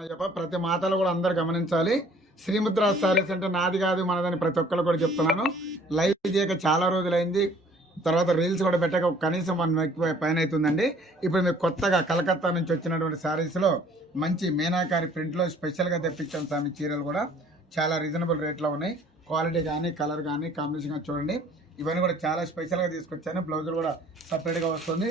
అయ్యప్ప ప్రతి మాటలు కూడా అందరు గమనించాలి. శ్రీముద్ర సారీస్ అంటే నాది కాదు మనదని ప్రతి ఒక్కరు కూడా చెప్తున్నాను. లైవ్ చేయక చాలా రోజులైంది. తర్వాత రీల్స్ కూడా పెట్టక కనీసం 1 వీక్ పైన అవుతుందండి. ఇప్పుడు మీకు కొత్తగా కలకత్తా నుంచి వచ్చినటువంటి శారీస్లో మంచి మీనాకారి ప్రింట్లో స్పెషల్గా తెప్పించాం స్వామి. చీరలు కూడా చాలా రీజనబుల్ రేట్లో ఉన్నాయి. క్వాలిటీ కానీ కలర్ కానీ కాంబినేషన్ కానీ చూడండి. ఇవన్నీ కూడా చాలా స్పెషల్గా తీసుకొచ్చాను. బ్లౌజులు కూడా సపరేట్గా వస్తుంది.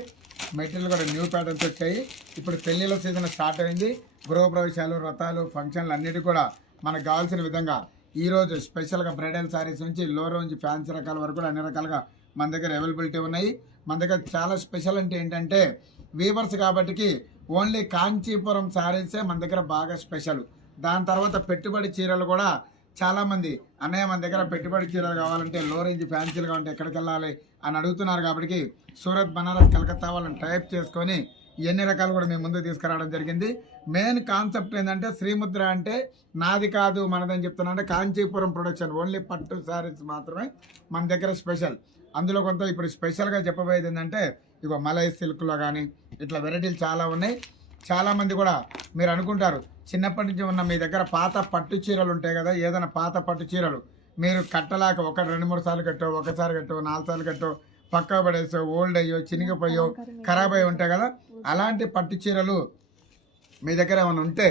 మెటీరియల్ కూడా న్యూ ప్యాటర్న్స్ వచ్చాయి. ఇప్పుడు పెళ్లిళ్ళ సీజన్ స్టార్ట్ అయింది. గృహప్రవేశాలు, వ్రతాలు, ఫంక్షన్లు అన్నిటి కూడా మనకు కావాల్సిన విధంగా ఈరోజు స్పెషల్గా బ్రైడల్ శారీస్ నుంచి లోరో నుంచి ఫ్యాన్సీ రకాల వరకు కూడా అన్ని రకాలుగా మన దగ్గర అవైలబిలిటీ ఉన్నాయి. మన దగ్గర చాలా స్పెషల్ అంటే ఏంటంటే వీవర్స్ కాబట్టి ఓన్లీ కాంచీపురం శారీసే మన దగ్గర బాగా స్పెషల్. దాని తర్వాత పెట్టుబడి చీరలు కూడా చాలామంది అన్నయ్య మన దగ్గర పెట్టుబడి చీరలు కావాలంటే లో రేంజ్ ఫ్యాన్సీలు కావాలంటే ఎక్కడికి వెళ్ళాలి అని అడుగుతున్నారు. కాబట్టి సూరత్, బనారస్, కలకత్తా వాళ్ళని టైప్ చేసుకొని ఎన్ని రకాలు కూడా మేము ముందు తీసుకురావడం జరిగింది. మెయిన్ కాన్సెప్ట్ ఏంటంటే శ్రీముద్ర అంటే నాది కాదు మనదని చెప్తున్నా. అంటే కాంచీపురం ప్రొడక్షన్ ఓన్లీ పట్టు శారీస్ మాత్రమే మన దగ్గర స్పెషల్. అందులో కొంత ఇప్పుడు స్పెషల్గా చెప్పబోయేది ఏంటంటే ఇక మలై సిల్క్లో కానీ ఇట్లా వెరైటీలు చాలా ఉన్నాయి. చాలామంది కూడా మీరు అనుకుంటారు చిన్నప్పటి నుంచి ఉన్న మీ దగ్గర పాత పట్టు చీరలు ఉంటాయి కదా, ఏదైనా పాత పట్టు చీరలు మీరు కట్టలేక 2-3 సార్లు కట్టో, ఒకసారి కట్టో, 4 సార్లు కట్టో, పక్కా పడేసో, ఓల్డ్ అయ్యో, చినిగిపోయో, ఖరాబ్ అయ్యి ఉంటాయి కదా, అలాంటి పట్టు చీరలు మీ దగ్గర ఏమైనా ఉంటే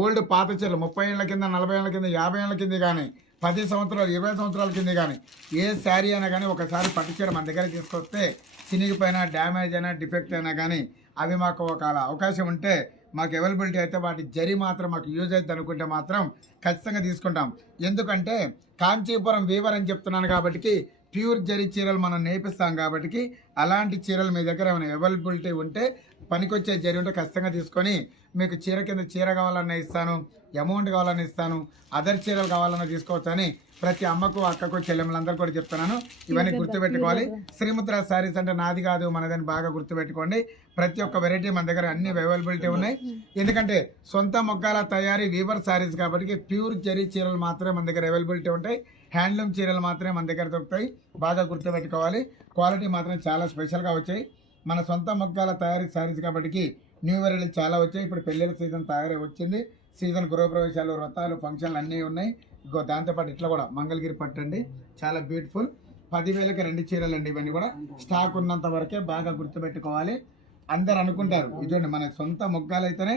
ఓల్డ్ పాత చీరలు 30 ఏళ్ళ కింద, 40 ఏళ్ళ కింద, 50 ఏళ్ళ కింద కానీ 10 సంవత్సరాలు, 20 సంవత్సరాల కింద కానీ ఏ శారీ అయినా కానీ ఒకసారి పట్టు చీర మన దగ్గర తీసుకొస్తే చినిగిపోయినా, డ్యామేజ్ అయినా, డిఫెక్ట్ అయినా కానీ అవి మాకు ఒక అవకాశం ఉంటే మాకు అవైలబిలిటీ అయితే వాటి జరి మాత్రం మాకు యూజ్ అవుతుంది అనుకుంటే మాత్రం ఖచ్చితంగా తీసుకుంటాం. ఎందుకంటే కాంచీపురం వీవర్ అని చెప్తున్నాను కాబట్టి ప్యూర్ జరి చీరలు మనం నేర్పిస్తాం కాబట్టి అలాంటి చీరలు మీ దగ్గర ఏమైనా అవైలబిలిటీ ఉంటే పనికొచ్చే జరి ఉంటే ఖచ్చితంగా తీసుకొని మీకు చీర కింద చీర కావాలన్నా ఇస్తాను, అమౌంట్ కావాలన్నా ఇస్తాను, అదర్ చీరలు కావాలన్నా తీసుకోవచ్చు అని ప్రతి అమ్మకు, అక్కకు, చెల్లెమ్మలందరూ కూడా చెప్తున్నాను. ఇవన్నీ గుర్తుపెట్టుకోవాలి. శ్రీముద్ర శారీస్ అంటే నాది కాదు మనదని బాగా గుర్తుపెట్టుకోండి. ప్రతి ఒక్క వెరైటీ మన దగ్గర అన్ని అవైలబిలిటీ ఉన్నాయి. ఎందుకంటే సొంత మొగ్గాల తయారీ వీవర్ శారీస్ కాబట్టి ప్యూర్ జరీ చీరలు మాత్రమే మన దగ్గర అవైలబిలిటీ ఉంటాయి. హ్యాండ్లూమ్ చీరలు మాత్రమే మన దగ్గర దొరుకుతాయి. బాగా గుర్తుపెట్టుకోవాలి. క్వాలిటీ మాత్రం చాలా స్పెషల్గా వచ్చాయి. మన సొంత మొగ్గాల తయారీ శారీస్ కాబట్టి న్యూ వెరైటీలు చాలా వచ్చాయి. ఇప్పుడు పెళ్ళిళ్ళ సీజన్ తయారై వచ్చింది. సీజన్ గృహప్రవేశాలు, వ్రతాలు, ఫంక్షన్లు అన్నీ ఉన్నాయి. ఇంకో దాంతోపాటు ఇట్లా కూడా మంగళగిరి పట్టు అండి, చాలా బ్యూటిఫుల్. 10,000కి 2 చీరలు అండి. ఇవన్నీ కూడా స్టాక్ ఉన్నంత వరకే బాగా గుర్తుపెట్టుకోవాలి. అందరు అనుకుంటారు ఇదిగోండి మన సొంత మొగ్గాలు అయితేనే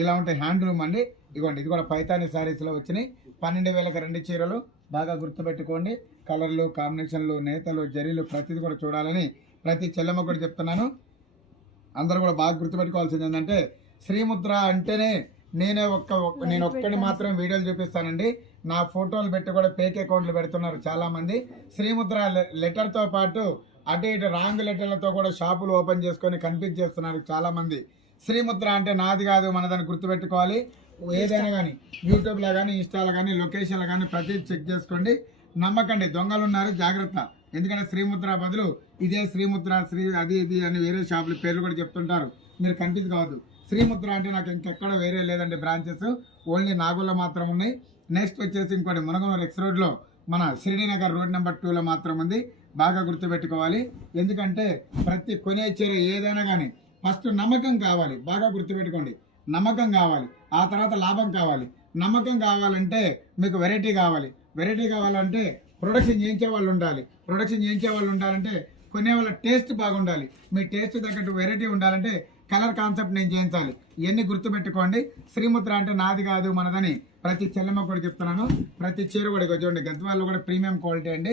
ఇలా ఉంటాయి హ్యాండ్లూమ్ అండి. ఇదిగోండి ఇది కూడా పైతాని శారీస్లో వచ్చినాయి. 12,000కి 2 చీరలు. బాగా గుర్తుపెట్టుకోండి. కలర్లు, కాంబినేషన్లు, నేతలు, జరీలు ప్రతిదీ కూడా చూడాలని ప్రతి చెల్లెమ్మ కూడా చెప్తున్నాను. అందరూ కూడా బాగా గుర్తుపెట్టుకోవాల్సింది ఏంటంటే శ్రీముద్ర అంటేనే నేను ఒక్కడి మాత్రం వీడియోలు చూపిస్తానండి. నా ఫోటోలు పెట్టి కూడా ఫేక్ అకౌంట్లు పెడుతున్నారు చాలామంది. శ్రీముద్ర లెటర్తో పాటు అటు ఇటు రాంగ్ లెటర్లతో కూడా షాపులు ఓపెన్ చేసుకొని కన్ఫ్యూజ్ చేస్తున్నారు చాలామంది. శ్రీముద్ర అంటే నాది కాదు మనదని గుర్తుపెట్టుకోవాలి. ఏదైనా కానీ యూట్యూబ్లో కానీ, ఇన్స్టాలో కానీ, లొకేషన్లో కానీ ప్రతిదీ చెక్ చేసుకోండి. నమ్మకండి, దొంగలు ఉన్నారు, జాగ్రత్త. ఎందుకంటే శ్రీముద్ర బదులు ఇదే శ్రీముద్ర, అది ఇది అని వేరే షాపుల పేర్లు కూడా చెప్తుంటారు. మీరు కన్ఫ్యూజ్ కావద్దు. శ్రీముద్ర అంటే నాకు ఇంకెక్కడ వేరే లేదండి బ్రాంచెస్, ఓన్లీ నాగోల్లో మాత్రం ఉన్నాయి. నెక్స్ట్ వచ్చేసి ఇంకోటి మునగనూరు ఎక్స్ రోడ్లో మన షిరిడీనగర్ రోడ్ నెంబర్ 2లో మాత్రం ఉంది. బాగా గుర్తుపెట్టుకోవాలి. ఎందుకంటే ప్రతి కొనే చీర ఏదైనా కానీ ఫస్ట్ నమ్మకం కావాలి. బాగా గుర్తుపెట్టుకోండి. నమ్మకం కావాలి, ఆ తర్వాత లాభం కావాలి. నమ్మకం కావాలంటే మీకు వెరైటీ కావాలి. వెరైటీ కావాలంటే ప్రొడక్షన్ చేయించే వాళ్ళు ఉండాలి. ప్రొడక్షన్ చేయించే వాళ్ళు ఉండాలంటే కొనే వాళ్ళ టేస్ట్ బాగుండాలి. మీ టేస్ట్ తగ్గట్టు వెరైటీ ఉండాలంటే కలర్ కాన్సెప్ట్ నేను చేయించాలి. ఇవన్నీ గుర్తుపెట్టుకోండి. శ్రీముద్ర అంటే నాది కాదు మనదని ప్రతి చెల్లెమ్మ కూడా చెప్తున్నాను. ప్రతి చీర కూడా చూడండి, గద్వాల్లో కూడా ప్రీమియం క్వాలిటీ అండి.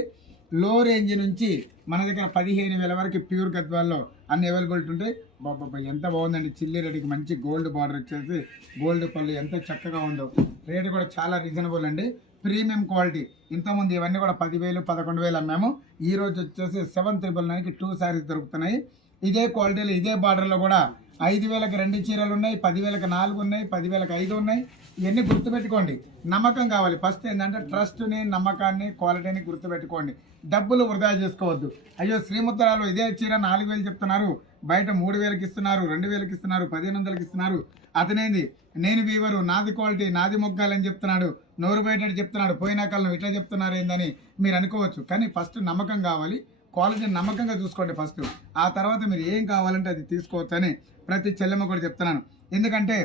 లో రేంజ్ నుంచి మన దగ్గర 15,000 వరకు ప్యూర్ గద్వాల్లో అన్ని అవైలబిలిటీ ఉంటాయి. బాబా ఎంత బాగుందండి. చిల్లీ రెడ్డికి మంచి గోల్డ్ బార్డర్ వచ్చేసి గోల్డ్ పళ్ళు ఎంత చక్కగా ఉందో. రేటు కూడా చాలా రీజనబుల్ అండి. Premium quality. ఇంతకుముందు ఇవన్నీ కూడా 10,000, 11,000 అమ్మాము. ఈ రోజు వచ్చేసి 7,999కి 2 శారీస్ దొరుకుతున్నాయి. ఇదే క్వాలిటీలో ఇదే బార్డర్లో కూడా 5,000కి 2 చీరలు ఉన్నాయి, 10,000కి 4 ఉన్నాయి, 10,000కి 5 ఉన్నాయి. ఇవన్నీ గుర్తుపెట్టుకోండి. నమ్మకం కావాలి. ఫస్ట్ ఏంటంటే ట్రస్ట్ని, నమ్మకాన్ని, క్వాలిటీని గుర్తుపెట్టుకోండి. డబ్బులు వృధా చేసుకోవద్దు. అయ్యో శ్రీముద్రాలు ఇదే చీర 4,000 చెప్తున్నారు, బయట 3,000కి ఇస్తున్నారు, 2,000కి ఇస్తున్నారు, 1,500కి ఇస్తున్నారు. అతనేంది నేను వీవరు, నాది క్వాలిటీ, నాది మొగ్గాలని చెప్తున్నాడు, నోరు బయటట్టు చెప్తున్నాడు, పోయినా కాలం ఇట్లా చెప్తున్నారు ఏందని మీరు అనుకోవచ్చు. కానీ ఫస్ట్ నమ్మకం కావాలి. క్వాలిటీ నమ్మకంగా చూసుకోండి ఫస్ట్. ఆ తర్వాత మీరు ఏం కావాలంటే అది తీసుకోవచ్చు అని ప్రతి చెల్లెమ్మ కూడా చెప్తున్నాను. ఎందుకంటే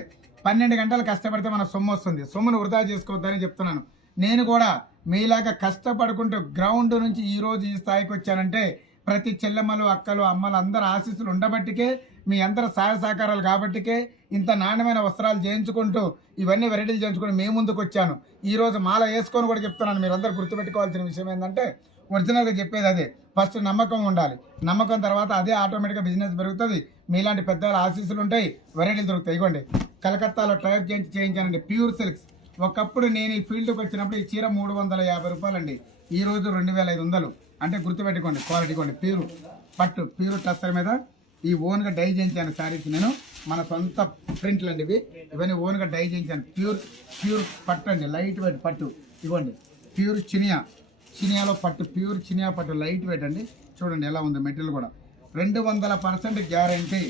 12 గంటలు కష్టపడితే మన సొమ్ము వస్తుంది. సొమ్మును వృధా చేసుకోవద్దని చెప్తున్నాను. నేను కూడా మీలాగా కష్టపడుకుంటూ గ్రౌండ్ నుంచి ఈ రోజు ఈ స్థాయికి వచ్చానంటే ప్రతి చెల్లెమ్మలు, అక్కలు, అమ్మలు అందరు ఆశీస్సులు ఉండబట్టికే, మీ అందరి సహాయ సహకారాలు కాబట్టికే ఇంత నాణ్యమైన వస్త్రాలు చేయించుకుంటూ ఇవన్నీ వెరైటీలు చేయించుకుంటూ మేము ముందుకు వచ్చాను. ఈ రోజు మాల వేసుకొని కూడా చెప్తున్నాను. మీరు అందరూ గుర్తుపెట్టుకోవాల్సిన విషయం ఏంటంటే ఒరిజినల్గా చెప్పేది అదే. ఫస్ట్ నమ్మకం ఉండాలి. నమ్మకం తర్వాత అదే ఆటోమేటిక్గా బిజినెస్ పెరుగుతుంది. మీలాంటి పెద్దవాళ్ళ ఆశీస్సులు ఉంటాయి, వెరైటీలు దొరుకుతాయి. ఇవ్వండి, కలకత్తాలో ట్రైప్ చేయించానండి, ప్యూర్ సిల్క్స్. ఒకప్పుడు నేను ఈ ఫీల్డ్కి వచ్చినప్పుడు ఈ చీర 350 రూపాయలండి. ఈ రోజు 2500. అంటే గుర్తుపెట్టుకోండి, క్వాలిటీ కొండి. ప్యూర్ పట్టు, ప్యూర్ టస్సర్ మీద ఈ ఓన్గా డై చేయించాను శారీస్. నేను మన సొంత ప్రింట్లు అండి ఇవన్నీ ఓన్గా డై చేయించాను. ప్యూర్ పట్టు అండి, లైట్ వెయిట్ పట్టు. ఇవ్వండి, ప్యూర్ చినియాలో పట్టు, ప్యూర్ చినియా పట్టు, లైట్ వెయిట్ అండి. చూడండి ఎలా ఉంది మెటీరియల్ కూడా. 200% గ్యారంటీ.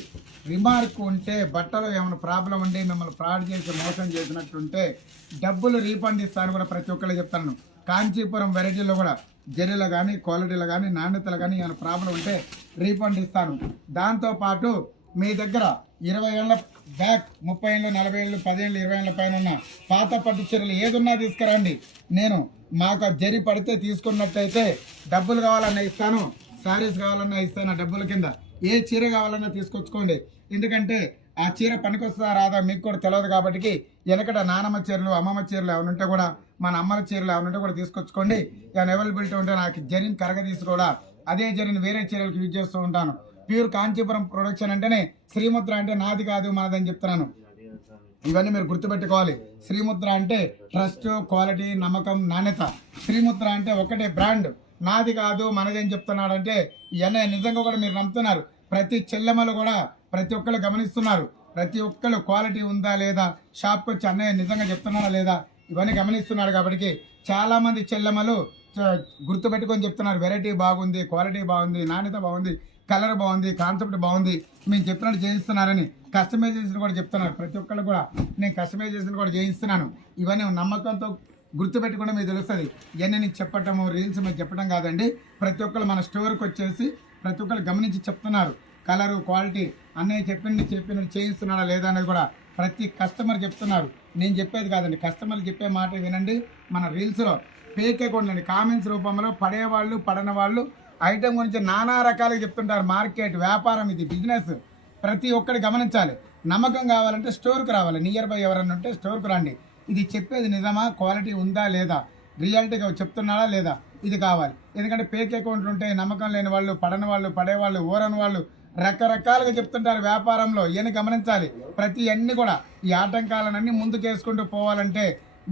రిమార్క్ ఉంటే, బట్టలో ఏమైనా ప్రాబ్లం ఉండి మిమ్మల్ని ఫ్రాడ్ చేసి మోసం చేసినట్టుంటే డబ్బులు రీఫండ్ ఇస్తాను కూడా ప్రతి ఒక్కళ్ళు చెప్తాను. కాంచీపురం వెరైటీలో కూడా జరీలో కానీ, క్వాలిటీలో కానీ, నాణ్యతలు కానీ ఏమైనా ప్రాబ్లం ఉంటే రీఫండ్ ఇస్తాను. దాంతోపాటు మీ దగ్గర 20 ఏళ్ళ బ్యాక్, 30 ఏళ్ళు, 40 ఏళ్ళు, 10 ఏళ్ళు, 20 ఏళ్ళ పైన ఉన్న పాత పట్టు చీరలు ఏదున్నా తీసుకురండి. నేను మాకు జరి పడితే తీసుకున్నట్టయితే డబ్బులు కావాలన్నా ఇస్తాను, శారీస్ కావాలన్నా ఇస్తాను. డబ్బుల కింద ఏ చీర కావాలన్నా తీసుకొచ్చుకోండి. ఎందుకంటే ఆ చీర పనికొస్తుందా రాదా మీకు కూడా తెలియదు. కాబట్టి వెనకట నానమ్మ చీరలు, అమ్మమ్మ చీరలు ఏమైనా ఉంటే కూడా, మన అమ్మల చీరలు ఏమైనా ఉంటే కూడా తీసుకొచ్చుకోండి. ఏమైనా అవైలబిలిటీ ఉంటే నాకు జరిని కరగదీసి కూడా అదే జరిని వేరే చీరలకు యూజ్ చేస్తూ ఉంటాను. ప్యూర్ కాంచీపురం ప్రొడక్షన్ అంటేనే శ్రీముద్ర అంటే నాది కాదు మనదని చెప్తున్నాను. ఇవన్నీ మీరు గుర్తుపెట్టుకోవాలి. శ్రీముద్ర అంటే ట్రస్ట్, క్వాలిటీ, నమ్మకం, నాణ్యత. శ్రీముద్ర అంటే ఒకటే బ్రాండ్, నాది కాదు మనది అని చెప్తున్నాడంటే ఇవన్నీ నిజంగా కూడా మీరు నమ్ముతున్నారు. ప్రతి చెల్లెమ్మలు కూడా ప్రతి ఒక్కరు గమనిస్తున్నారు. ప్రతి ఒక్కరు క్వాలిటీ ఉందా లేదా, షాప్కి వచ్చి అన్నయ్య నిజంగా చెప్తున్నారా లేదా, ఇవన్నీ గమనిస్తున్నారు. కాబట్టి చాలా మంది చెల్లెమ్మలు గుర్తుపెట్టుకొని చెప్తున్నారు. వెరైటీ బాగుంది, క్వాలిటీ బాగుంది, నాణ్యత బాగుంది, కలర్ బాగుంది, కాన్సెప్ట్ బాగుంది, మేము చెప్పినట్టు చేయిస్తున్నారని కస్టమైజేషన్ కూడా చెప్తున్నారు. ప్రతి ఒక్కళ్ళు కూడా నేను కస్టమైజేషన్ కూడా చేయిస్తున్నాను. ఇవన్నీ నమ్మకంతో గుర్తుపెట్టుకుంటే మీకు తెలుస్తుంది. ఇవన్నీ నీకు చెప్పటము, రీల్స్ మీకు చెప్పడం కాదండి. ప్రతి ఒక్కరు మన స్టోర్కి వచ్చేసి ప్రతి ఒక్కరు గమనించి చెప్తున్నారు. కలరు, క్వాలిటీ అన్నయ్య చెప్పినట్టు చేయిస్తున్నాడా లేదా అనేది కూడా ప్రతి కస్టమర్ చెప్తున్నారు. నేను చెప్పేది కాదండి, కస్టమర్లు చెప్పే మాట వినండి. మన రీల్స్లో ఫేక్ అకౌంట్ అండి, కామెంట్స్ రూపంలో పడేవాళ్ళు, పడని వాళ్ళు ఐటెం గురించి నానా రకాలుగా చెప్తుంటారు. మార్కెట్, వ్యాపారం, ఇది బిజినెస్. ప్రతి ఒక్కటి గమనించాలి. నమ్మకం కావాలంటే స్టోర్కి రావాలి. నియర్ బై ఎవరన్నా ఉంటే స్టోర్కి రండి. ఇది చెప్పేది నిజమా, క్వాలిటీ ఉందా లేదా, రియాలిటీగా చెప్తున్నాడా లేదా, ఇది కావాలి. ఎందుకంటే ఫేక్ అకౌంట్లు ఉంటాయి. నమ్మకం లేని వాళ్ళు, పడని వాళ్ళు, పడేవాళ్ళు, ఓరని వాళ్ళు రకరకాలుగా చెప్తుంటారు వ్యాపారంలో. ఇవన్నీ గమనించాలి. ప్రతి అన్ని కూడా ఈ ఆటంకాలన్నీ ముందుకేసుకుంటూ పోవాలంటే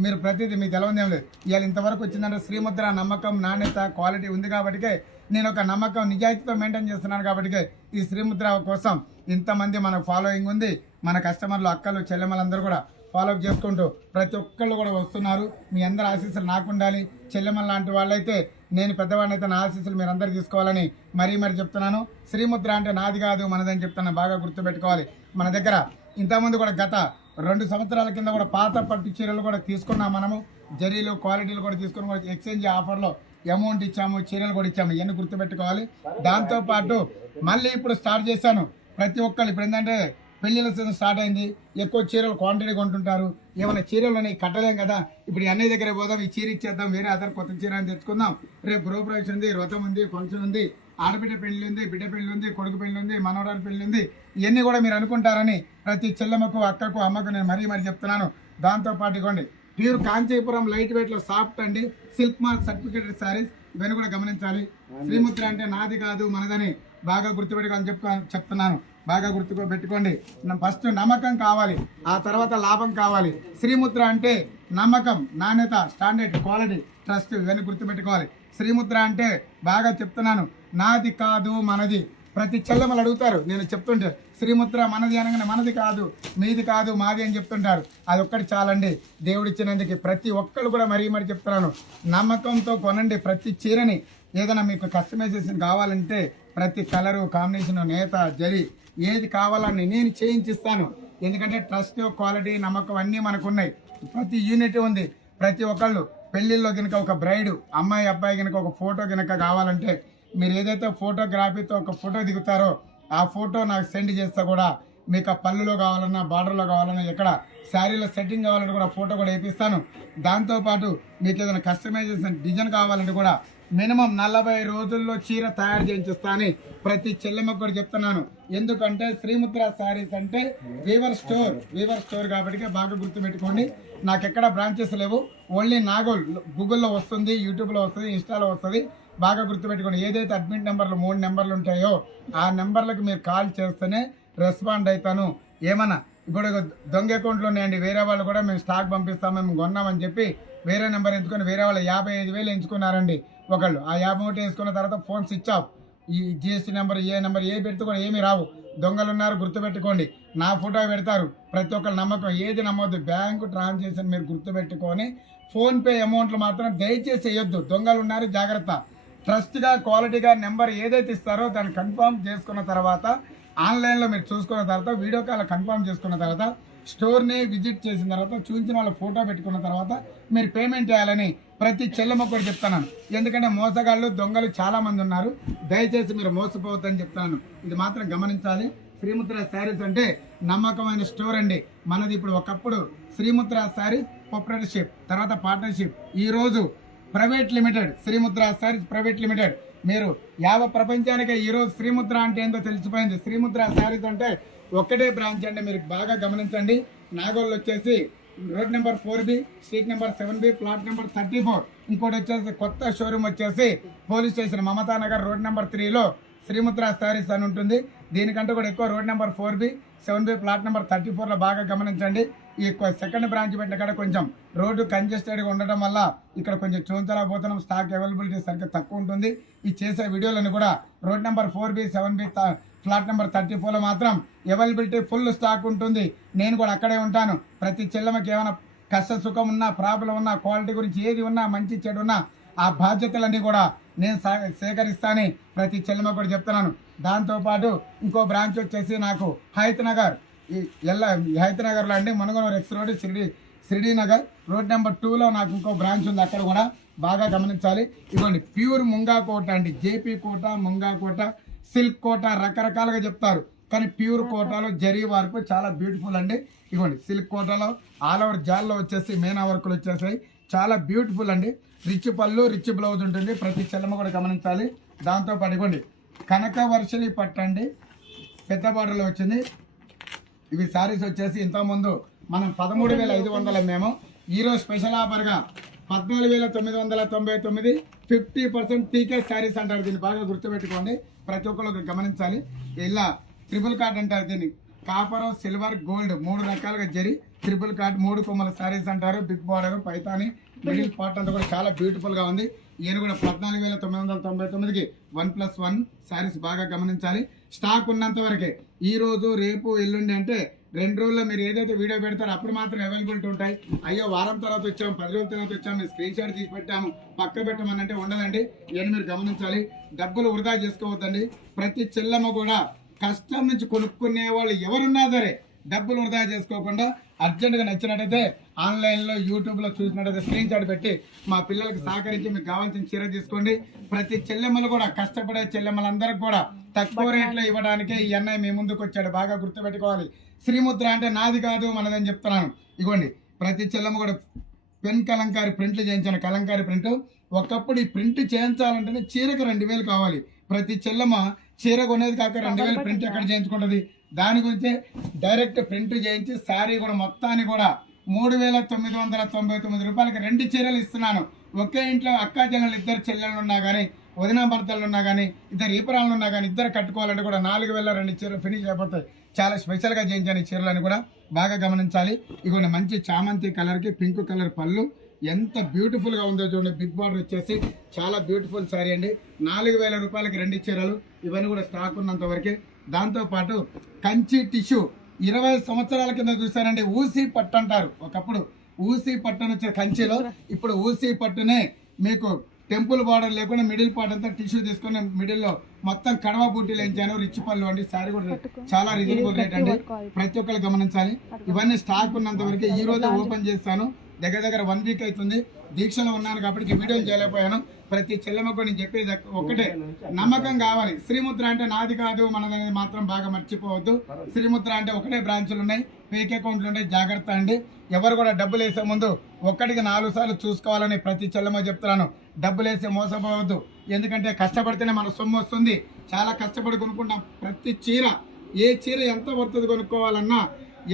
మీరు ప్రతిదీ మీకు తెలవందేం లేదు. ఇవాళ ఇంతవరకు వచ్చిందంటే శ్రీముద్ర నమ్మకం, నాణ్యత, క్వాలిటీ ఉంది కాబట్టికే నేను ఒక నమ్మకం, నిజాయితీతో మెయింటైన్ చేస్తున్నాను. కాబట్టి ఈ శ్రీముద్ర కోసం ఇంతమంది మన ఫాలోయింగ్ ఉంది. మన కస్టమర్లు, అక్కలు, చెల్లెమ్మలందరూ కూడా ఫాలోఅప్ చేసుకుంటూ ప్రతి ఒక్కళ్ళు కూడా వస్తున్నారు. మీ అందరి ఆశీస్సులు నాకు ఉండాలి. చెల్లెమ్మల లాంటి వాళ్ళైతే, నేను పెద్దవాడిని అయితే నా ఆశీస్సులు మీరు అందరు తీసుకోవాలని మరీ చెప్తున్నాను. శ్రీముద్ర అంటే నాది కాదు మనదని చెప్తున్నాను. బాగా గుర్తుపెట్టుకోవాలి. మన దగ్గర ఇంతకుముందు కూడా గత 2 సంవత్సరాల కింద కూడా పాత పట్టు చీరలు కూడా తీసుకున్నాం. మనము జరీలు, క్వాలిటీలు కూడా తీసుకుని కూడా ఎక్స్చేంజ్ ఆఫర్లో అమౌంట్ ఇచ్చాము, చీరలు కూడా ఇచ్చాము. ఇవన్నీ గుర్తుపెట్టుకోవాలి. దాంతోపాటు మళ్ళీ ఇప్పుడు స్టార్ట్ చేశాను. ప్రతి ఒక్కళ్ళు ఇప్పుడు ఏంటంటే పెళ్లిళ్ళ సీజన్ స్టార్ట్ అయింది. ఎక్కువ చీరలు క్వాంటిటీ కొంటుంటారు. ఏమైనా చీరలు కట్టలేం కదా. ఇప్పుడు అన్నయ్య దగ్గర పోదాం, ఈ చీర ఇచ్చేద్దాం, వేరే అదర్ కొత్త చీర అని తెచ్చుకుందాం. రేపు గృహప్రవేశం ఉంది, వ్రతం ఉంది, ఫంక్షన్ ఉంది, ఆడబిడ్డ పెళ్లి ఉంది, బిడ్డ పెళ్లి ఉంది, కొడుకు పెళ్లి ఉంది, మనవరాలు పెళ్లి ఉంది. ఇవన్నీ కూడా మీరు అనుకుంటారని ప్రతి చెల్లెమ్మకు, అక్కకు, అమ్మకు నేను మరీ చెప్తున్నాను. దాంతోపాటు ఇవ్వండి, ప్యూర్ కాంచీపురం లైట్ వెయిట్ లో సాఫ్ట్ అండి, సిల్క్ మార్క్ సర్టిఫికేటెడ్ శారీస్. ఇవన్నీ కూడా గమనించాలి. శ్రీముద్ర అంటే నాది కాదు మనదని బాగా గుర్తుపెట్టుకోని చెప్తున్నాను. బాగా గుర్తుపెట్టుకోండి. ఫస్ట్ నమ్మకం కావాలి, ఆ తర్వాత లాభం కావాలి. శ్రీముద్ర అంటే నమ్మకం, నాణ్యత, స్టాండర్డ్, క్వాలిటీ, ట్రస్ట్, ఇవన్నీ గుర్తుపెట్టుకోవాలి. శ్రీముద్ర అంటే బాగా చెప్తున్నాను, నాది కాదు మనది. ప్రతి చెల్లెమ్మలు అడుగుతారు నేను చెప్తుంటే, శ్రీముద్ర మనది అనగానే మనది కాదు, మీది కాదు, మాది అని చెప్తుంటారు. అది ఒక్కటి చాలండి దేవుడిచ్చినందుకు. ప్రతి ఒక్కళ్ళు కూడా మరీ చెప్తున్నాను, నమ్మకంతో కొనండి. ప్రతి చీరని ఏదైనా మీకు కస్టమైజేషన్ కావాలంటే ప్రతి కలరు, కాంబినేషన్, నేత, జరి ఏది కావాలని నేను చేయించిస్తాను. ఎందుకంటే ట్రస్ట్, క్వాలిటీ, నమ్మకం అన్నీ మనకున్నాయి. ప్రతి యూనిట్ ఉంది. ప్రతి ఒక్కళ్ళు పెళ్లిల్లో కనుక ఒక బ్రైడ్, అమ్మాయి, అబ్బాయి కనుక ఒక ఫోటో కనుక కావాలంటే మీరు ఏదైతే ఫోటోగ్రఫీతో ఒక ఫోటో దిగుతారో ఆ ఫోటో నాకు సెండ్ చేస్తే కూడా మీకు ఆ పళ్ళులో కావాలన్నా బార్డర్లో కావాలన్నా ఎక్కడ శారీలో సెట్టింగ్ కావాలంటే కూడా ఫోటో కూడా వేపిస్తాను. దాంతోపాటు మీకు ఏదైనా కస్టమైజేషన్ డిజైన్ కావాలంటే కూడా మినిమం 40 రోజుల్లో చీర తయారు చేయించుస్తా అని ప్రతి చెల్లెమ్మకు కూడా చెప్తున్నాను. ఎందుకంటే శ్రీముద్ర శారీస్ అంటే వీవర్ స్టోర్ కాబట్టి బాగా గుర్తుపెట్టుకోండి. నాకు ఎక్కడ బ్రాంచెస్ లేవు, ఓన్లీ నాగోల్ గూగుల్లో వస్తుంది, యూట్యూబ్లో వస్తుంది, ఇన్స్టాలో వస్తుంది. బాగా గుర్తుపెట్టుకోండి. ఏదైతే అడ్మిట్ నెంబర్లు 3 నెంబర్లు ఉంటాయో ఆ నెంబర్లకు మీరు కాల్ చేస్తేనే రెస్పాండ్ అవుతాను. ఏమన్నా ఇప్పుడు దొంగ అకౌంట్లు ఉన్నాయండి, వేరే వాళ్ళు కూడా మేము స్టాక్ పంపిస్తాం, మేము కొన్నామని చెప్పి వేరే నెంబర్ ఎంచుకొని వేరే వాళ్ళు 55,000 ఎంచుకున్నారండి ఒకళ్ళు. ఆ 51 వేసుకున్న తర్వాత ఫోన్ స్విచ్ ఆఫ్. ఈ జిఎస్టీ నెంబర్ ఏ పెడితే కూడా ఏమీ రావు. దొంగలు ఉన్నారు, గుర్తుపెట్టుకోండి. నా ఫోటో పెడతారు, ప్రతి ఒక్కరు నమ్మకం ఏది నమ్మొద్దు. బ్యాంకు ట్రాన్సాక్షన్ మీరు గుర్తుపెట్టుకొని ఫోన్పే అమౌంట్లు మాత్రం దయచేసి వేయొద్దు. దొంగలు ఉన్నారు, జాగ్రత్త. ట్రస్ట్గా క్వాలిటీగా నెంబర్ ఏదైతే ఇస్తారో దాన్ని కన్ఫర్మ్ చేసుకున్న తర్వాత ఆన్లైన్లో మీరు చూసుకున్న తర్వాత వీడియో కాల్ కన్ఫర్మ్ చేసుకున్న తర్వాత స్టోర్ని విజిట్ చేసిన తర్వాత చూపించిన వాళ్ళ ఫోటో పెట్టుకున్న తర్వాత మీరు పేమెంట్ చేయాలని ప్రతి చెల్లెమ్మ కూడా చెప్తున్నాను. ఎందుకంటే మోసగాళ్ళు దొంగలు చాలా మంది ఉన్నారు. దయచేసి మీరు మోసపోవద్దని చెప్తున్నాను. ఇది మాత్రం గమనించాలి. శ్రీముద్ర శారీస్ అంటే నమ్మకమైన స్టోర్ అండి మనది. ఇప్పుడు ఒకప్పుడు శ్రీముద్ర శారీస్ ప్రొప్రైటర్షిప్, తర్వాత పార్ట్నర్షిప్, ఈరోజు private limited. Srimudra sarees private limited. మీరు యావ ప్రపంచానికి ఈరోజు శ్రీముద్ర అంటే ఏంటో తెలిసిపోయింది. శ్రీముద్ర శారీస్ అంటే ఒక్కటే బ్రాంచ్ అంటే మీరు బాగా గమనించండి. నాగోల్ వచ్చేసి road number 4B, street number 7B, plot number 34. ఇంకోటి వచ్చేసి కొత్త షోరూమ్ వచ్చేసి police station Mamata Nagar road number 3లో శ్రీముద్ర శారీస్ అని ఉంటుంది. దీనికంటే కూడా ఎక్కువ road number 4B, 7B, plot number 34లో బాగా గమనించండి. ఈ సెకండ్ బ్రాంచ్ పెట్టిన కాడ కొంచెం రోడ్డు కంజెస్టెడ్గా ఉండడం వల్ల ఇక్కడ కొంచెం చూంచలేకపోతున్నాం. స్టాక్ అవైలబిలిటీ సరిగ్గా తక్కువ ఉంటుంది. ఈ చేసే వీడియోలను కూడా road number 4B, 7B, flat number 34లో మాత్రం అవైలబిలిటీ ఫుల్ స్టాక్ ఉంటుంది. నేను కూడా అక్కడే ఉంటాను. ప్రతి చెల్లెమకి ఏమైనా కష్ట సుఖం ఉన్నా, ప్రాబ్లం ఉన్నా, క్వాలిటీ గురించి ఏది ఉన్నా, మంచి చెడు ఉన్నా ఆ బాధ్యతలన్నీ కూడా నేను సేకరిస్తానని ప్రతి చెల్లెమ కూడా చెప్తున్నాను. దాంతోపాటు ఇంకో బ్రాంచ్ వచ్చేసి నాకు హైత్ నగర్, హైత్ నగర్లో అండి, Munaganur X road, Shirdi Nagar road number 2లో నాకు ఇంకో బ్రాంచ్ ఉంది. అక్కడ కూడా బాగా గమనించాలి. ఇదిగోండి ప్యూర్ ముంగా కోట అండి. జేపీ కోట, ముంగా కోట, సిల్క్ కోట రకరకాలుగా చెప్తారు, కానీ ప్యూర్ కోటాలో జరీ వర్క్ చాలా బ్యూటిఫుల్ అండి. ఇదిగోండి సిల్క్ కోటలో ఆల్ ఓవర్ జాల్లో వచ్చేసి మేనా వర్కులు వచ్చేసాయి, చాలా బ్యూటిఫుల్ అండి. రిచ్ పళ్ళు, రిచ్ బ్లౌజ్ ఉంటుంది. ప్రతి చెల్లెమ కూడా గమనించాలి. దాంతోపాటు ఇవ్వండి కనకవర్షలి పట్టండి, పెద్ద బార్డర్లో వచ్చింది. ఇవి శారీస్ వచ్చేసి ఇంతకుముందు మనం 13,500 మేము, ఈరోజు స్పెషల్ ఆఫర్గా 14,999, 50% టీకే శారీస్ అంటారు. దీన్ని బాగా గుర్తుపెట్టుకోండి, ప్రతి ఒక్కరు గమనించాలి. ఇలా ట్రిపుల్ కార్డ్ అంటారు దీన్ని. కాపర్, సిల్వర్, గోల్డ్ 3 రకాలుగా జరి ట్రిపుల్ కార్డ్ 3 కొమ్మల శారీస్ అంటారు. Big border, Paithani, middle part అంతా కూడా చాలా బ్యూటిఫుల్ గా ఉంది. ఈయన కూడా 14,999కి 1+1 శారీస్ బాగా గమనించాలి. స్టాక్ ఉన్నంత వరకే. ఈ రోజు, రేపు, ఎల్లుండి అంటే 2 రోజుల్లో మీరు ఏదైతే వీడియో పెడతారో అప్పుడు మాత్రం అవైలబిలిటీ ఉంటాయి. అయ్యో వారం తర్వాత వచ్చాము, 10 రోజుల తర్వాత వచ్చాము, మీరు స్క్రీన్ షాట్ తీసి పెట్టాము పక్క పెట్టమని అంటే ఉండదండి. ఇవన్నీ మీరు గమనించాలి. డబ్బులు వృధా చేసుకోవద్దండి. ప్రతి చెల్లెమ్మ కూడా కష్టం నుంచి కొనుక్కునే వాళ్ళు ఎవరున్నా సరే డబ్బులు వృధా చేసుకోకుండా అర్జెంటుగా నచ్చినట్టయితే ఆన్లైన్లో, యూట్యూబ్లో చూసినట్టయితే స్క్రీన్ షాట్ పెట్టి మా పిల్లలకి సహకరించి మీకు కావాల్సిన చీర తీసుకోండి. ప్రతి చెల్లెమ్మలు కూడా, కష్టపడే చెల్లెమ్మలందరికీ కూడా తక్కువ రేట్లో ఇవ్వడానికి ఈ అన్నయ్య మీ ముందుకు వచ్చాడు. బాగా గుర్తుపెట్టుకోవాలి. శ్రీముద్ర అంటే నాది కాదు మనదని చెప్తున్నాను. ఇగోండి ప్రతి చెల్లెమ్మ కూడా పెన్ కలంకారీ ప్రింట్లు చేయించాను. కలంకారీ ప్రింట్ ఒకప్పుడు ఈ ప్రింట్ చేయించాలంటేనే చీరకు 2,000 కావాలి. ప్రతి చెల్లెమ్మ చీర కొనేది కాక 2,000 ప్రింట్ ఎక్కడ చేయించుకుంటుంది. దాని గురించి డైరెక్ట్ ప్రింట్ చేయించి శారీ కూడా మొత్తాన్ని కూడా 3,999 రూపాయలకి 2 చీరలు ఇస్తున్నాను. ఒకే ఇంట్లో అక్కా చెల్లెలు, 2 చెల్లెళ్ళు ఉన్నా కానీ, వదిన భర్తలు ఉన్నా కానీ, 2 ఈపరాలు ఉన్నా కానీ, 2 కట్టుకోవాలంటే కూడా 4,000 2 చీరలు ఫినిష్ అయిపోతాయి. చాలా స్పెషల్గా చేయించాను ఈ చీరలని కూడా బాగా గమనించాలి. ఇగోండి మంచి చామంతి కలర్కి పింక్ కలర్ పళ్ళు ఎంత బ్యూటిఫుల్గా ఉందో చూడండి. బిగ్ బార్డర్ వచ్చేసి చాలా బ్యూటిఫుల్ శారీ అండి. 4,000 రూపాయలకి 2 చీరలు. ఇవన్నీ కూడా స్టాక్ ఉన్నంత వరకే. దాంతోపాటు కంచి టిష్యూ 20 సంవత్సరాల కింద చూసారండి. ఊసీ పట్టు అంటారు. ఒకప్పుడు ఊసీ పట్టును వచ్చే కంచిలో, ఇప్పుడు ఊసీ పట్టునే మీకు టెంపుల్ బార్డర్ లేకుండా మిడిల్ పార్ట్ అంతా టిష్యూ తీసుకుని మిడిల్లో మొత్తం కడవ బూటీలు వేయించాను. రిచ్ పళ్ళు అండి. శారీ కూడా చాలా రీజనబుల్ రేట్ అండి. ప్రతి ఒక్కరు గమనించాలి. ఇవన్నీ స్టాక్ ఉన్నంత వరకు ఈ రోజు ఓపెన్ చేస్తాను. దగ్గర దగ్గర 1 వీక్ అవుతుంది దీక్షలో ఉన్నాను కాబట్టి వీడియోలు చేయలేకపోయాను. ప్రతి చెల్లెమ్మకు నేను చెప్పేది ఒక్కటే, నమ్మకం కావాలి. శ్రీముద్ర అంటే నాది కాదు మనదనేది మాత్రం బాగా మర్చిపోవద్దు. శ్రీముద్ర అంటే ఒకటే బ్రాంచులు ఉన్నాయి, ఫేక్ అకౌంట్లు ఉన్నాయి, జాగ్రత్త అండి. ఎవరు కూడా డబ్బులు వేసే ముందు ఒక్కటికి 4 సార్లు చూసుకోవాలని ప్రతి చెల్లెమ్మ చెప్తున్నాను. డబ్బులు వేసి మోసపోవద్దు, ఎందుకంటే కష్టపడితేనే మన సొమ్ము వస్తుంది. చాలా కష్టపడి కొనుక్కుంటాం. ప్రతి చీర, ఏ చీర ఎంత పడుతుంది కొనుక్కోవాలన్నా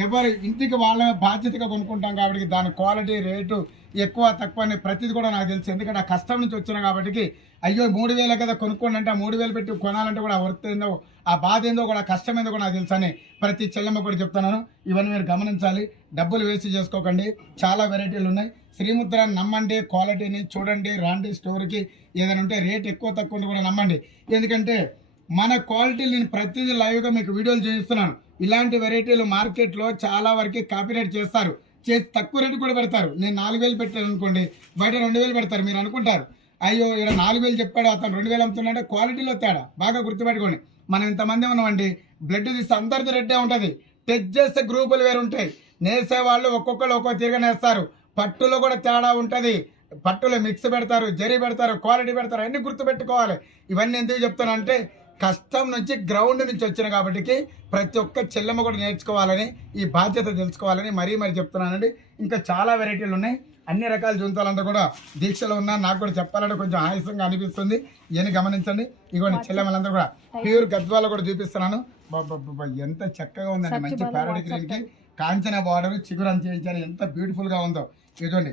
ఎవరు ఇంటికి వాళ్ళ బాధ్యతగా కొనుక్కుంటాం కాబట్టి దాని క్వాలిటీ రేటు ఎక్కువ తక్కువ అని ప్రతిది కూడా నాకు తెలుసు. ఎందుకంటే ఆ కష్టం నుంచి వచ్చిన కాబట్టి అయ్యో 3,000 కదా కొనుక్కోండి అంటే 3,000 పెట్టి కొనాలంటే కూడా వర్త్ ఏందో, ఆ బాధ ఏందో కూడా, కష్టం ఏందో కూడా నాకు తెలుసు అని ప్రతి చెల్లెమ్మ కూడా చెప్తున్నాను. ఇవన్నీ మీరు గమనించాలి, డబ్బులు వేస్ట్ చేసుకోకండి. చాలా వెరైటీలు ఉన్నాయి. శ్రీముద్ర నమ్మండి, క్వాలిటీని చూడండి, రాండి స్టోర్కి. ఏదైనా ఉంటే రేట్ ఎక్కువ తక్కువ కూడా నమ్మండి. ఎందుకంటే మన క్వాలిటీలు నేను ప్రతిదీ లైవ్గా మీకు వీడియోలు చూపిస్తున్నాను. ఇలాంటి వెరైటీలు మార్కెట్లో చాలా వరకు కాపీరైట్ చేస్తారు, చేసి తక్కువ రేటు కూడా పెడతారు. నేను 4,000 పెట్టాను అనుకోండి, బయట 2,000 పెడతారు. మీరు అనుకుంటారు అయ్యో ఇక్కడ 4,000 చెప్పాడు అతను 2,000 అమ్ముతున్నాడంటే క్వాలిటీలో తేడా. బాగా గుర్తుపెట్టుకోండి. మనం ఇంతమంది ఉన్నామండి, బ్లడ్ తీస్తే అందరిది రెడ్డే ఉంటుంది. టెస్ట్ చేస్తే గ్రూపులు వేరు ఉంటాయి. నేసే వాళ్ళు ఒక్కొక్కరు ఒక్కొక్క తిరగ నేస్తారు. పట్టులో కూడా తేడా ఉంటుంది. పట్టులో మిక్స్ పెడతారు, జరీ పెడతారు, క్వాలిటీ పెడతారు, అన్ని గుర్తుపెట్టుకోవాలి. ఇవన్నీ ఎందుకు చెప్తానంటే కష్టం నుంచి, గ్రౌండ్ నుంచి వచ్చిన కాబట్టి ప్రతి ఒక్క చెల్లెమ్మ కూడా నేర్చుకోవాలని, ఈ బాధ్యత తెలుసుకోవాలని మరీ చెప్తున్నానండి. ఇంకా చాలా వెరైటీలు ఉన్నాయి. అన్ని రకాల జంతువులంతా కూడా దీక్షలో ఉన్నా. నాకు కూడా చెప్పాలంటే కొంచెం ఆయాసంగా అనిపిస్తుంది. ఇవన్నీ గమనించండి. ఇగోండి చెల్లెమ్మలందరూ కూడా ప్యూర్ గద్వాల కూడా చూపిస్తున్నాను. ఎంత చక్కగా ఉందండి. మంచి ప్యారడీ గ్రీన్ కి కాంచన బార్డర్, చిగురు అని చేయించాను. ఎంత బ్యూటిఫుల్ గా ఉందో. ఇదిగోండి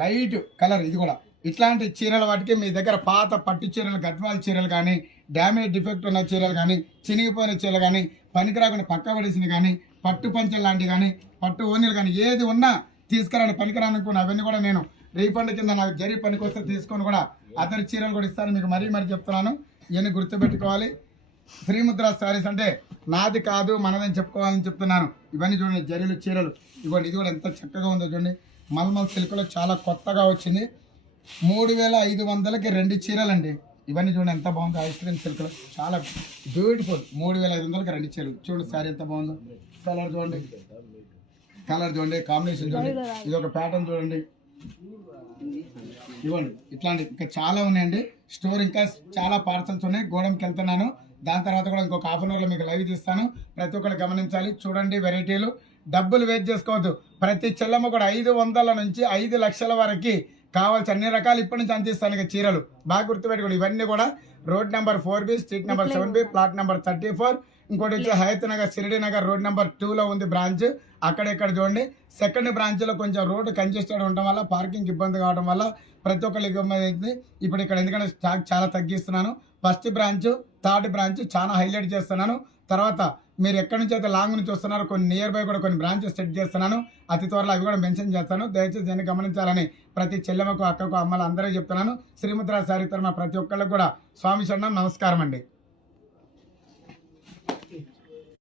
లైట్ కలర్. ఇది కూడా ఇట్లాంటి చీరల వాటికి మీ దగ్గర పాత పట్టు చీరలు, గద్వాల చీరలు కానీ, డ్యామేజ్ డిఫెక్ట్ ఉన్న చీరలు కానీ, చినిగిపోయిన చీరలు కానీ, పనికిరాకుండా పక్క పడేసినవి కానీ, పట్టు పంచలు లాంటివి కానీ, పట్టు ఓనీలు కానీ ఏది ఉన్నా తీసుకురాని, పనికిరానుకున్న అవన్నీ కూడా నేను రీఫండ్ కింద నాకు జరి పనికి వస్తే తీసుకొని కూడా అతని చీరలు కూడా ఇస్తాను. మీకు మరీ చెప్తున్నాను. ఇవన్నీ గుర్తుపెట్టుకోవాలి. శ్రీముద్ర శారీస్ అంటే నాది కాదు మనదని చెప్పుకోవాలని చెప్తున్నాను. ఇవన్నీ చూడండి జరీలు చీరలు. ఇవ్వండి, ఇది కూడా ఎంత చక్కగా ఉందో చూడండి. మల్మల్ సిల్క్లో చాలా కొత్తగా వచ్చింది. 3,500కి 2 చీరలండి. ఇవన్నీ చూడండి ఎంత బాగుందో. ఐస్ క్రీమ్ సిల్క్లో చాలా బ్యూటిఫుల్. 3,500కి 2 చీరలు. చూడండి శారీ ఎంత బాగుందో. కలర్ చూడండి, కాంబినేషన్ చూడండి. ఇది ఒక ప్యాటర్న్ చూడండి. ఇవ్వండి ఇట్లాంటి ఇంకా చాలా ఉన్నాయండి. స్టోర్ ఇంకా చాలా పార్సల్స్ ఉన్నాయి. గోడంకి వెళ్తున్నాను. దాని తర్వాత కూడా ఇంకొక హాఫ్ అన్ అవర్లో మీకు లైవ్ తీస్తాను. ప్రతి ఒక్కరు గమనించాలి, చూడండి వెరైటీలు. డబ్బులు వేస్ట్ చేసుకోవద్దు. ప్రతి చెల్లమ్మ కూడా 500 నుంచి 5 లక్షల వరకు కావాల్సిన అన్ని రకాలు ఇప్పటి నుంచి అందిస్తాను. ఇక చీరలు బాగా గుర్తుపెట్టుకోండి. ఇవన్నీ కూడా road number 4B, street number 7B, plot number 34. ఇంకోటి వచ్చి హయత్ నగర్, షిరిడి నగర్ రోడ్ నెంబర్ 2లో ఉంది బ్రాంచ్. అక్కడెక్కడ చూడండి. సెకండ్ బ్రాంచ్లో కొంచెం రోడ్డు కంజెస్టెడ్ ఉండటం వల్ల, పార్కింగ్ ఇబ్బంది కావడం వల్ల ప్రతి ఒక్కరికి ఇబ్బంది అవుతుంది. ఇప్పుడు ఇక్కడ ఎందుకంటే స్టాక్ చాలా తగ్గిస్తున్నాను. ఫస్ట్ బ్రాంచ్, థర్డ్ బ్రాంచ్ చాలా హైలైట్ చేస్తున్నాను. తర్వాత మీరు ఎక్కడి నుంచి అయితే లాంగ్ నుంచి వస్తున్నారో కొన్ని నియర్ బై కూడా కొన్ని బ్రాంచెస్ సెట్ చేస్తున్నాను. అతి త్వరలో అవి కూడా మెన్షన్ చేస్తాను. దయచేసి దీన్ని గమనించాలని ప్రతి చెల్లెమ్మకు, అక్కకు, అమ్మలు అందరికీ చెప్తున్నాను. శ్రీముద్ర శారీ తరఫున ప్రతి ఒక్కళ్ళకి కూడా స్వామి శరణం, నమస్కారం అండి.